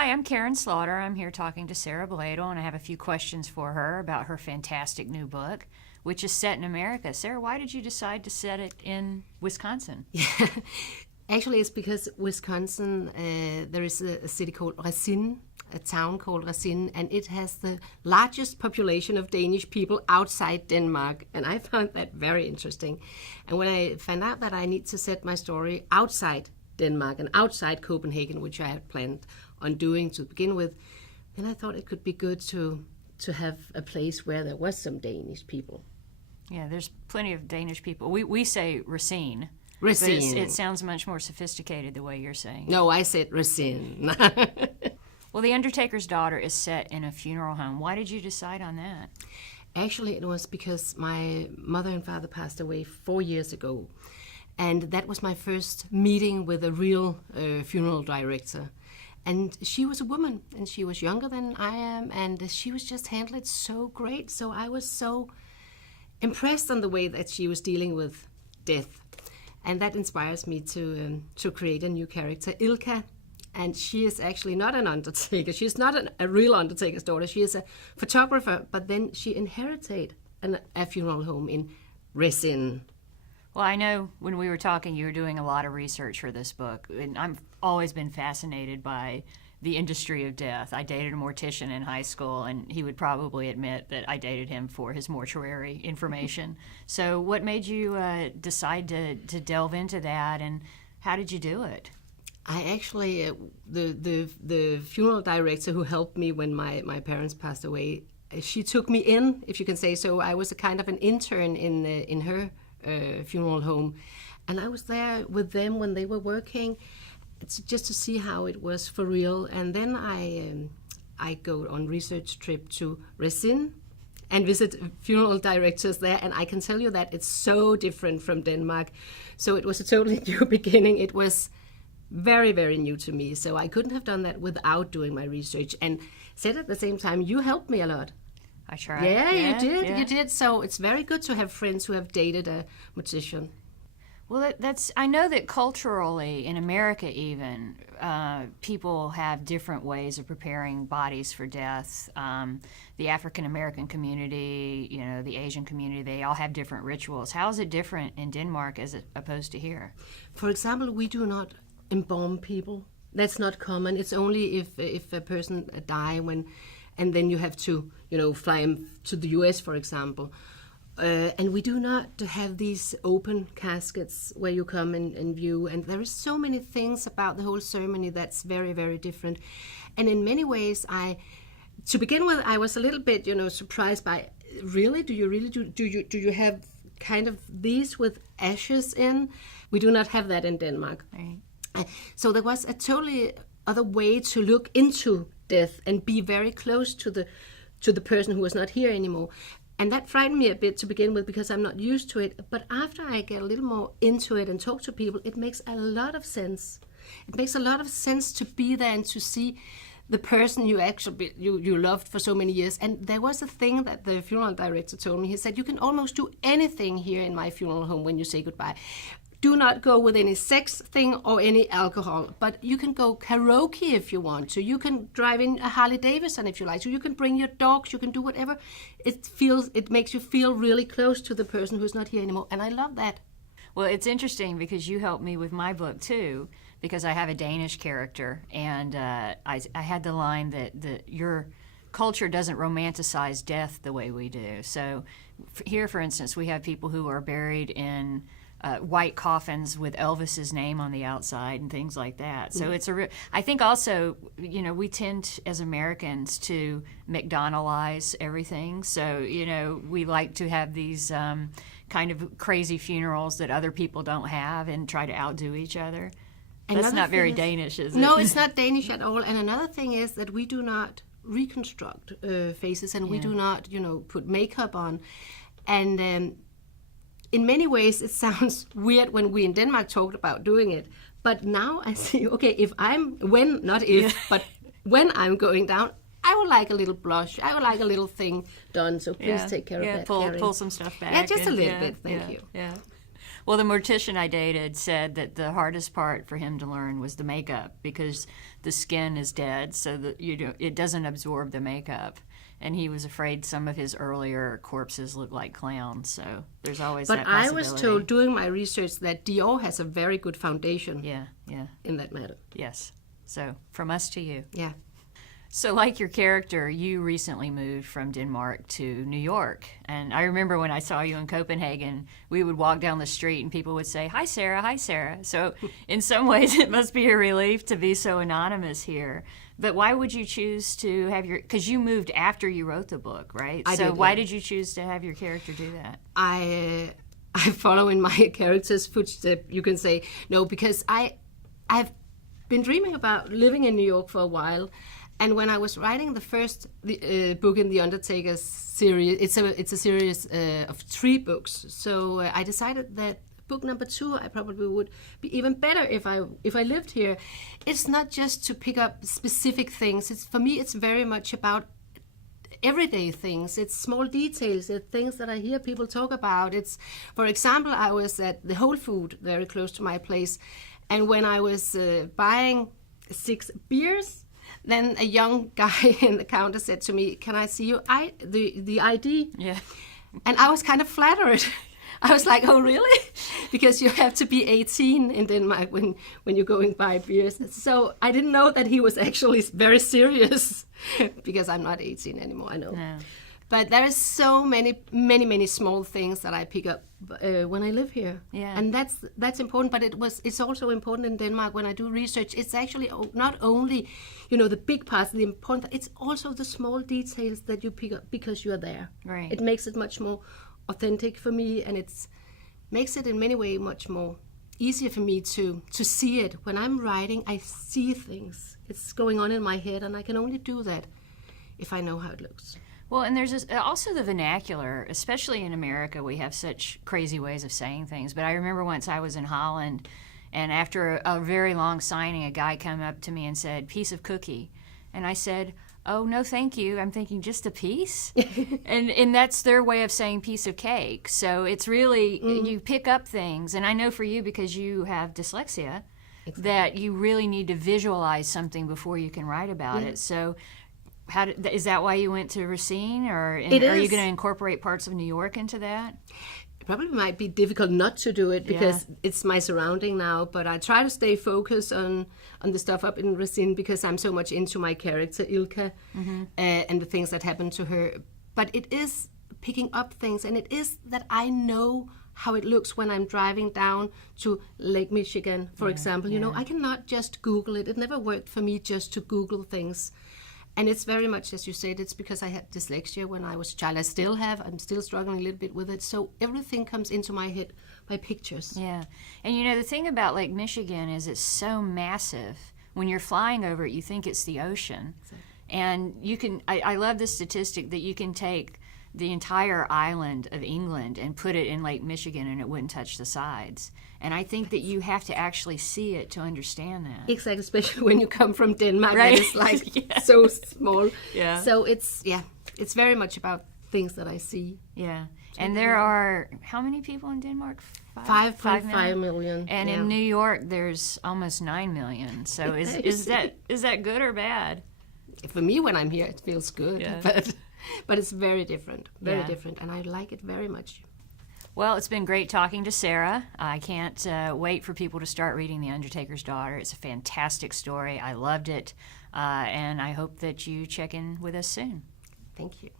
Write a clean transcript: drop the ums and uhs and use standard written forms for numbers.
Hi, I'm Karin Slaughter. I'm here talking to Sara Blaedel, and I have a few questions for her about her fantastic new book, which is set in America. Sara, why did you decide to set it in Wisconsin? Actually, it's because Wisconsin, there is a city called Racine, a town called Racine, and it has the largest population of Danish people outside Denmark. And I found that very interesting. And when I found out that I need to set my story outside Denmark and outside Copenhagen, which I had planned on doing to begin with, then I thought it could be good to have a place where there was some Danish people. Yeah, there's plenty of Danish people. We say Racine. Racine. But it sounds much more sophisticated the way you're saying it. No, I said Racine. Well, The Undertaker's Daughter is set in a funeral home. Why did you decide on that? Actually, it was because my mother and father passed away 4 years ago. And that was my first meeting with a real funeral director. And she was a woman, and she was younger than I am, and she was just handled it so great. So I was so impressed on the way that she was dealing with death. And that inspires me to create a new character, Ilka. And she is actually not an undertaker. She's not a real undertaker's daughter. She is a photographer, but then she inherited a funeral home in Racine. Well, I know when we were talking, you were doing a lot of research for this book, and I've always been fascinated by the industry of death. I dated a mortician in high school, and he would probably admit that I dated him for his mortuary information. So what made you decide to delve into that, and how did you do it? I actually, the funeral director who helped me when my parents passed away, she took me in, if you can say so. I was a kind of an intern in her funeral home, and I was there with them when they were working, just to see how it was for real. And then I go on research trip to Racine and visit funeral directors there, and I can tell you that it's so different from Denmark. So it was a totally new beginning. It was very, very new to me, so I couldn't have done that without doing my research. And said at the same time, you helped me a lot. I tried. Yeah, you did. Yeah. You did. So it's very good to have friends who have dated a mortician. Well, I know that culturally, in America even, people have different ways of preparing bodies for death. The African-American community, the Asian community, they all have different rituals. How is it different in Denmark as opposed to here? For example, we do not embalm people. That's not common. It's only if a person die and then you have to, fly him to the US, for example. And we do not have these open caskets where you come and view. And there is so many things about the whole ceremony that's very, very different. And in many ways, to begin with, I was a little bit, surprised by, really? Do you have kind of these with ashes in? We do not have that in Denmark. Right. So there was a totally other way to look into death and be very close to the person who was not here anymore. And that frightened me a bit to begin with because I'm not used to it. But after I get a little more into it and talk to people, it makes a lot of sense. It makes a lot of sense to be there and to see the person you actually you loved for so many years. And there was a thing that the funeral director told me. He said, you can almost do anything here in my funeral home when you say goodbye. Do not go with any sex thing or any alcohol, but you can go karaoke if you want to. You can drive in a Harley Davidson if you like to. You can bring your dogs. You can do whatever. It makes you feel really close to the person who's not here anymore, and I love that. Well, it's interesting because you helped me with my book too, because I have a Danish character, and I had the line that your culture doesn't romanticize death the way we do. So here, for instance, we have people who are buried in white coffins with Elvis's name on the outside and things like that. So it's I think also, we tend as Americans to McDonaldize everything. So, we like to have these kind of crazy funerals that other people don't have and try to outdo each other. That's not very Danish, is it? No, it's not Danish at all. And another thing is that we do not reconstruct faces, and we do not, put makeup on. And in many ways, it sounds weird when we in Denmark talked about doing it. But now I see, okay, but when I'm going down, I would like a little blush. I would like a little thing done. So please take care of that, Karin. Pull some stuff back. Yeah, just a little bit. Thank you. Yeah. Well, the mortician I dated said that the hardest part for him to learn was the makeup because the skin is dead, so that it doesn't absorb the makeup. And he was afraid some of his earlier corpses looked like clowns. So there's always that possibility. But I was told doing my research that Dior has a very good foundation. Yeah. In that matter. Yes. So from us to you. Yeah. So like your character, you recently moved from Denmark to New York. And I remember when I saw you in Copenhagen, we would walk down the street and people would say, "Hi, Sarah, hi, Sarah." So in some ways it must be a relief to be so anonymous here. But why would you choose to have because you moved after you wrote the book, right? I did, why yeah. did you choose to have your character do that? I follow in my character's footsteps, you can say. No, because I've been dreaming about living in New York for a while. And when I was writing the first book in the Undertaker's series, it's a series of 3 books. So I decided that book number 2, I probably would be even better if I lived here. It's not just to pick up specific things. For me, it's very much about everyday things. It's small details. It's things that I hear people talk about. It's, for example, I was at the Whole Food very close to my place, and when I was buying 6 beers, then a young guy in the counter said to me, "Can I see your the ID?" Yeah. And I was kind of flattered. I was like, "Oh, really?" Because you have to be 18 in Denmark when you're going buy beers. So I didn't know that he was actually very serious because I'm not 18 anymore, I know. No. But there is so many small things that I pick up when I live here. Yeah. And that's important, but it's also important in Denmark when I do research. It's actually not only, the big parts, the important, it's also the small details that you pick up because you're there. Right. It makes it much more authentic for me, and makes it in many ways much more easier for me to see it. When I'm writing, I see things. It's going on in my head, and I can only do that if I know how it looks. Well, and there's also the vernacular, especially in America, we have such crazy ways of saying things. But I remember once I was in Holland, and after a very long signing, a guy came up to me and said, "Piece of cookie." And I said, "Oh, no, thank you. I'm thinking just a piece." and that's their way of saying piece of cake. So it's really, you pick up things. And I know for you, because you have dyslexia, that you really need to visualize something before you can write about it. So is that why you went to Racine, or are you going to incorporate parts of New York into that? It probably might be difficult not to do it because it's my surrounding now, but I try to stay focused on the stuff up in Racine because I'm so much into my character, Ilka, and the things that happen to her. But it is picking up things, and it is that I know how it looks when I'm driving down to Lake Michigan, for example. I cannot just Google it. It never worked for me just to Google things. And it's very much, as you said, it's because I had dyslexia when I was a child. I still have. I'm still struggling a little bit with it. So everything comes into my head by pictures. Yeah. And the thing about Lake Michigan is it's so massive. When you're flying over it, you think it's the ocean. Exactly. And I love the statistic that you can take the entire island of England and put it in Lake Michigan and it wouldn't touch the sides. And I think that you have to actually see it to understand that. Exactly, especially when you come from Denmark, right? And it's like so small. Yeah. So it's very much about things that I see. Yeah. And there are, how many people in Denmark? 5.5 million. And in New York, there's almost 9 million. So is that good or bad? For me, when I'm here, it feels good. Yeah. But it's very different, different, and I like it very much. Well, it's been great talking to Sarah. I can't wait for people to start reading The Undertaker's Daughter. It's a fantastic story. I loved it, and I hope that you check in with us soon. Thank you.